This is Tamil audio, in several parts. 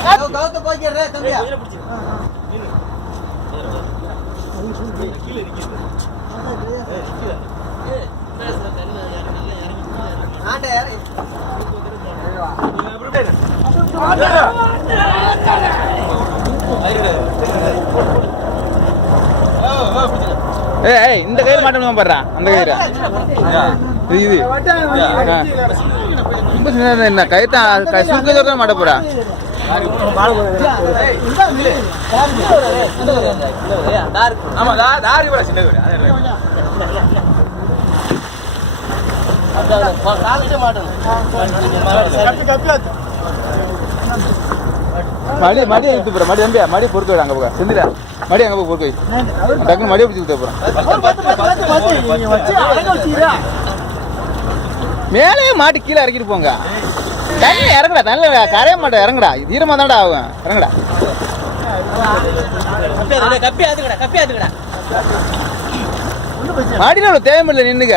கவுத்த போய்க்கிறே தம்பியா ஆண்டே ஏய் இந்த கயிறு மாட்டணும் பாடுறா? அந்த கயிறு. இது. ரொம்ப சின்னதா என்ன? கயிறு சுருக்கத்தோட தான் மாட்ட போறா? சின்ன மடி மடி எடுத்து போற மடி வந்து மடி பொறுத்து அங்க போக. செந்தில மடி அங்க போய் பொறுத்து வை. டக்குனு மடியை பிடிச்சி கொடுத்த போறேன் மேலேயே மாட்டு கீழே இறக்கிட்டு போங்க. தண்ணி இறங்குடா தண்ணில கரைய மாட்டேன் இறங்குடா. இது தான்டா ஆகும். இறங்குடா. மாடியில் தேவையில்லை நின்னுக்க.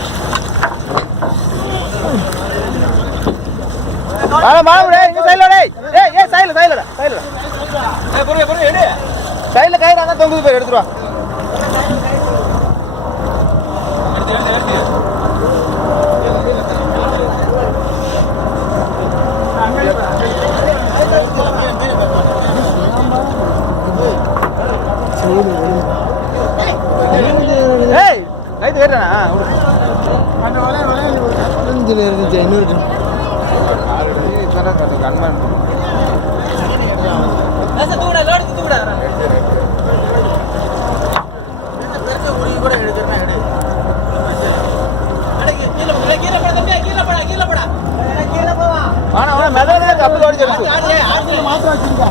பொறுத்து வாழ வாழ இங்க சைடுல டேய் ஏய் ஏய் சைடுல சைடுல சைடுல ஏய் பொறுங்க பொறுங்க எடு. சைடுல கயிறு அங்க தொங்குது போய் எடுத்துட்டு வா. ஏய் கைத்து வேறனா இதில் இருந்துச்சு இன்னொரு கண்மன் லேசா தூக்குடா லோடு தூக்குடா அட, கீழே போடா, கீழே போடா தம்பியா கீழே போடா கீழே போடா கீழே போவா ஆனா அவன செலுத்து ஆத்து ஆத்து மாத்திரம் வச்சுருக்கா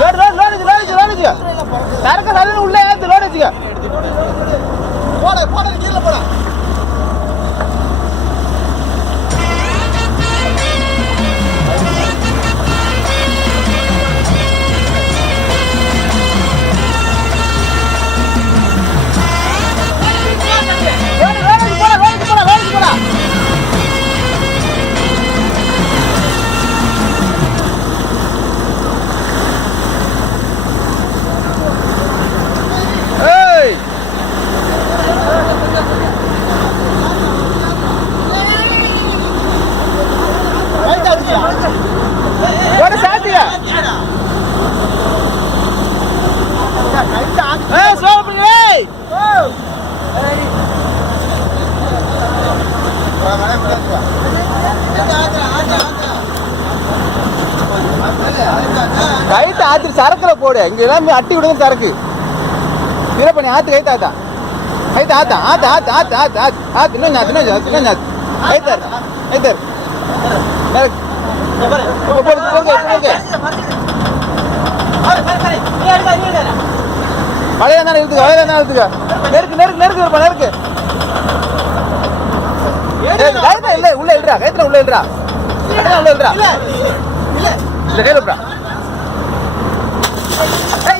லோடு லோடு லோடு சரக்கு சரக்கு உள்ள ஏத்து லோடு வச்சுக்க. போட போட கீழே போடா. போடு. இங்க எல்லாமே அட்டி விடுங்க சரக்கு. இதை பண்ணி ஆத்து கைத்து ஆத்தா கைத்து ஆத்தா ஆத்து ஆத்து. ஆத்து ஆத்து ஆத்து ஆத்து. இன்னும் ஞாத்து இன்னும் ஞாத்து இன்னும் ஞாத்து கைத்தார் கைத்தார் மழையா தானே இருக்குது மழையா தானே இருக்குங்க நெருக்கு நெருக்கு நெருக்கு இருப்பா நெருக்கு. கைத்தா இல்ல உள்ள இல்லடா கைத்தா உள்ள கைத்தா உள்ள இல்லடா இல்ல கையில விடுறா ஏய்,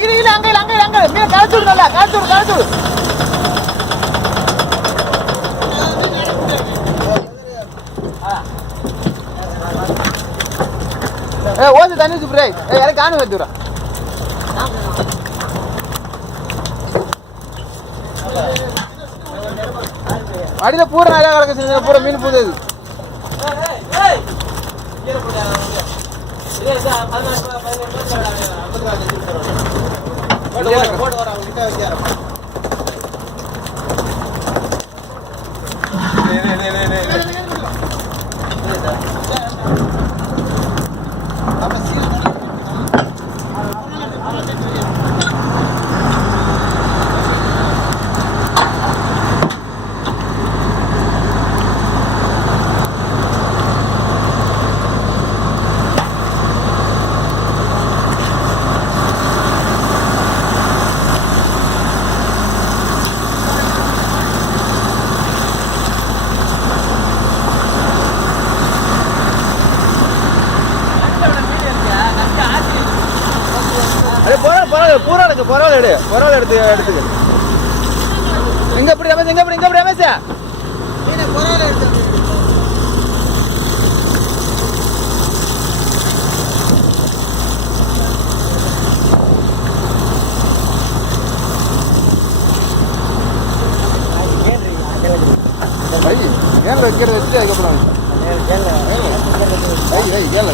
இரு இரு அங்கே அங்கே அங்கே மீன் கழிச்சு விடு நல்லா கழிச்சு விடு விடு ஏ ஓசி தண்ணி சுப்ரே ஏ யாரும் காணு வச்சுடுறா அடியில் பூரா நிறையா கிடக்கு பூரா மீன் பூது போட்டு வர அவங்க கிட்ட வைக்கிறேன் பூரா இருக்கு பரவாயில்ல எடு பரவாயில்ல எடுத்து எடுத்துக்க. எங்க எப்படி ரமேஷ் எங்க எப்படி எங்க எப்படி ரமேஷ் ஏன்ல வைக்கிறது வச்சு அதுக்கப்புறம் ஐய் ஐய் ஏன்ல